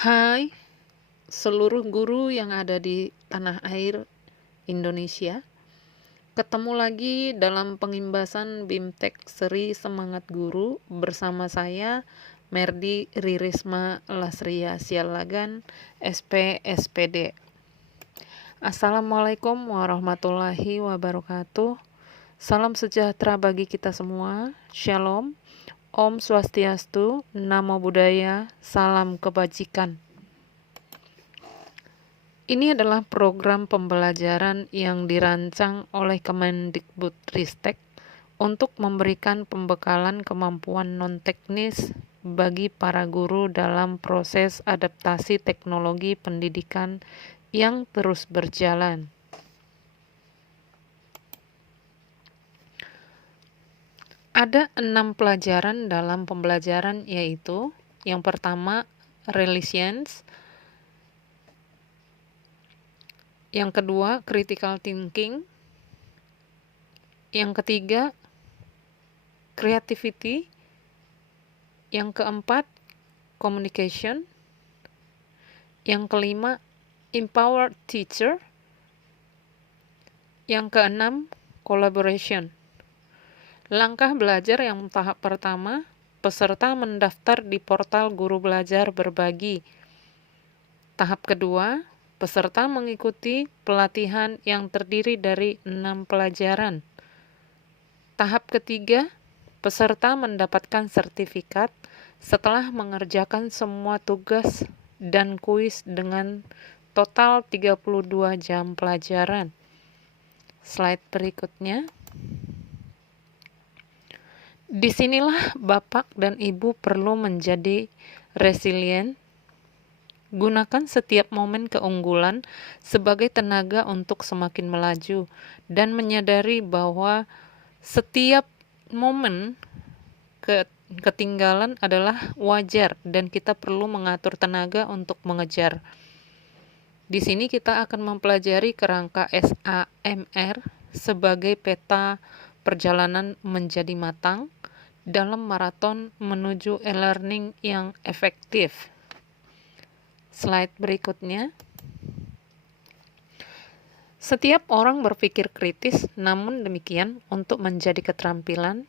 Hai, seluruh guru yang ada di tanah air Indonesia. Ketemu lagi dalam pengimbasan BIMTEK Seri Semangat Guru bersama saya, Merdi Ririsma Lasria Sialagan, SP-SPD. Assalamualaikum warahmatullahi wabarakatuh. Salam sejahtera bagi kita semua. Shalom. Om Swastiastu, Namo Buddhaya, salam kebajikan. Ini adalah program pembelajaran yang dirancang oleh Kemendikbudristek untuk memberikan pembekalan kemampuan non-teknis bagi para guru dalam proses adaptasi teknologi pendidikan yang terus berjalan. Ada 6 pelajaran dalam pembelajaran, yaitu yang pertama Relations, yang kedua critical thinking, yang ketiga creativity, yang keempat communication, yang kelima empowered teacher, yang keenam collaboration. Langkah belajar yang tahap pertama, peserta mendaftar di portal Guru Belajar Berbagi. Tahap kedua, peserta mengikuti pelatihan yang terdiri dari 6 pelajaran. Tahap ketiga, peserta mendapatkan sertifikat setelah mengerjakan semua tugas dan kuis dengan total 32 jam pelajaran. Slide berikutnya. Disinilah Bapak dan Ibu perlu menjadi resilient. Gunakan setiap momen keunggulan sebagai tenaga untuk semakin melaju dan menyadari bahwa setiap momen ketinggalan adalah wajar dan kita perlu mengatur tenaga untuk mengejar. Di sini kita akan mempelajari kerangka SAMR sebagai peta perjalanan menjadi matang dalam maraton menuju e-learning yang efektif. Slide berikutnya. Setiap orang berpikir kritis, namun demikian untuk menjadi keterampilan,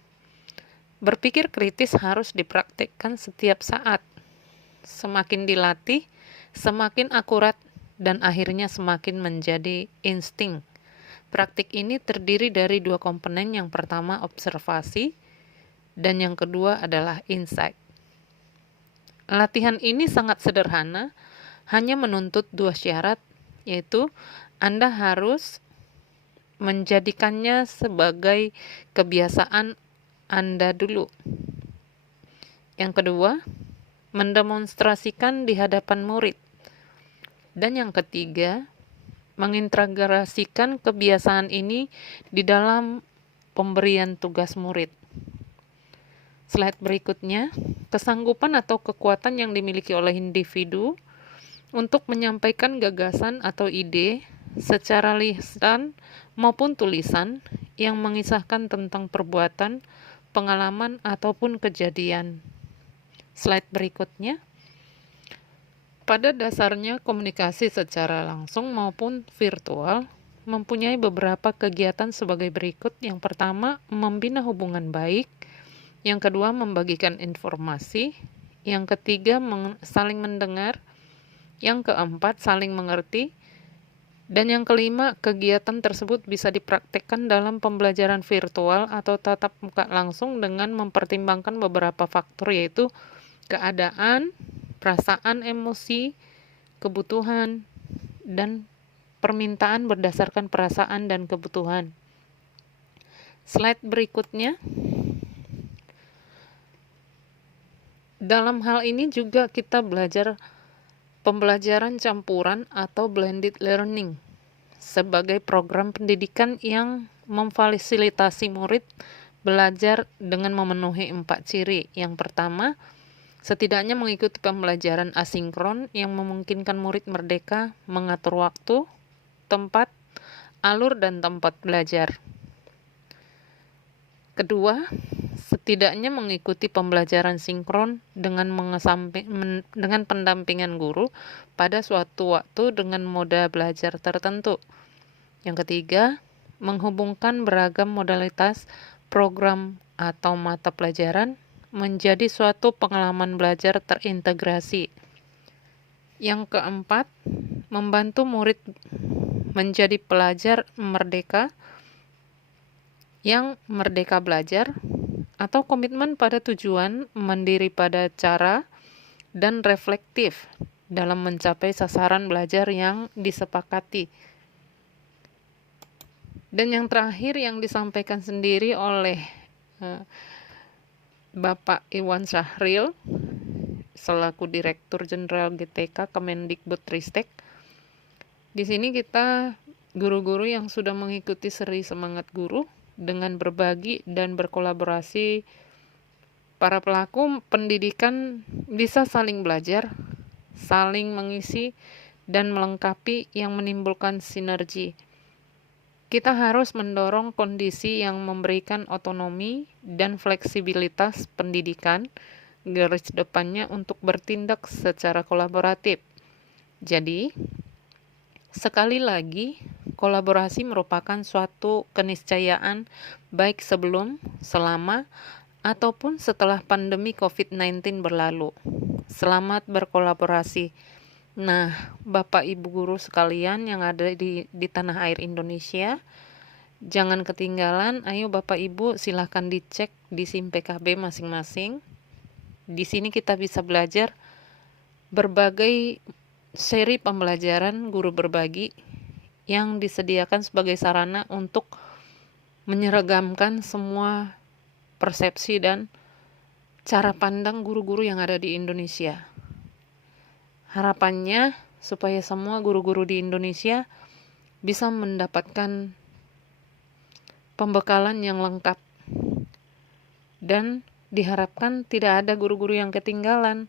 berpikir kritis harus dipraktikkan setiap saat. Semakin dilatih, semakin akurat, dan akhirnya semakin menjadi insting. Praktik ini terdiri dari 2 komponen, yang pertama observasi, dan yang kedua adalah insight. Latihan ini sangat sederhana, hanya menuntut 2 syarat, yaitu Anda harus menjadikannya sebagai kebiasaan Anda dulu. Yang kedua, mendemonstrasikan di hadapan murid. Dan yang ketiga, mengintegrasikan kebiasaan ini di dalam pemberian tugas murid. Slide berikutnya, kesanggupan atau kekuatan yang dimiliki oleh individu untuk menyampaikan gagasan atau ide secara lisan maupun tulisan yang mengisahkan tentang perbuatan, pengalaman, ataupun kejadian. Slide berikutnya. Pada dasarnya, komunikasi secara langsung maupun virtual mempunyai beberapa kegiatan sebagai berikut. Yang pertama, membina hubungan baik. Yang kedua, membagikan informasi. Yang ketiga, saling mendengar. Yang keempat, saling mengerti. Dan yang kelima, kegiatan tersebut bisa dipraktikkan dalam pembelajaran virtual atau tatap muka langsung dengan mempertimbangkan beberapa faktor, yaitu keadaan, perasaan, emosi, kebutuhan, dan permintaan berdasarkan perasaan dan kebutuhan. Slide berikutnya. Dalam hal ini juga kita belajar pembelajaran campuran atau blended learning sebagai program pendidikan yang memfasilitasi murid belajar dengan memenuhi 4 ciri. Yang pertama, setidaknya mengikuti pembelajaran asinkron yang memungkinkan murid merdeka mengatur waktu, tempat, alur, dan tempat belajar. Kedua, setidaknya mengikuti pembelajaran sinkron dengan dengan pendampingan guru pada suatu waktu dengan moda belajar tertentu. Yang ketiga, menghubungkan beragam modalitas program atau mata pelajaran menjadi suatu pengalaman belajar terintegrasi. Yang keempat, membantu murid menjadi pelajar merdeka yang merdeka belajar atau komitmen pada tujuan, mandiri pada cara, dan reflektif dalam mencapai sasaran belajar yang disepakati. Dan yang terakhir yang disampaikan sendiri oleh Bapak Iwan Syahril selaku Direktur Jenderal GTK Kemendikbudristek. Di sini kita guru-guru yang sudah mengikuti seri Semangat Guru dengan berbagi dan berkolaborasi, para pelaku pendidikan bisa saling belajar, saling mengisi, dan melengkapi yang menimbulkan sinergi. Kita harus mendorong kondisi yang memberikan otonomi dan fleksibilitas pendidikan, garis depannya untuk bertindak secara kolaboratif. Jadi, sekali lagi, kolaborasi merupakan suatu keniscayaan baik sebelum, selama, ataupun setelah pandemi COVID-19 berlalu. Selamat berkolaborasi. Nah, Bapak Ibu guru sekalian yang ada di tanah air Indonesia, jangan ketinggalan. Ayo Bapak Ibu silahkan dicek di SIM PKB masing-masing. Di sini kita bisa belajar berbagai seri pembelajaran guru berbagi yang disediakan sebagai sarana untuk menyeragamkan semua persepsi dan cara pandang guru-guru yang ada di Indonesia. Harapannya supaya semua guru-guru di Indonesia bisa mendapatkan pembekalan yang lengkap dan diharapkan tidak ada guru-guru yang ketinggalan.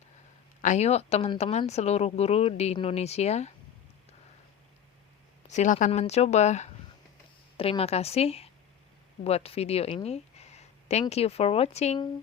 Ayo teman-teman seluruh guru di Indonesia, silakan mencoba. Terima kasih buat video ini. Thank you for watching.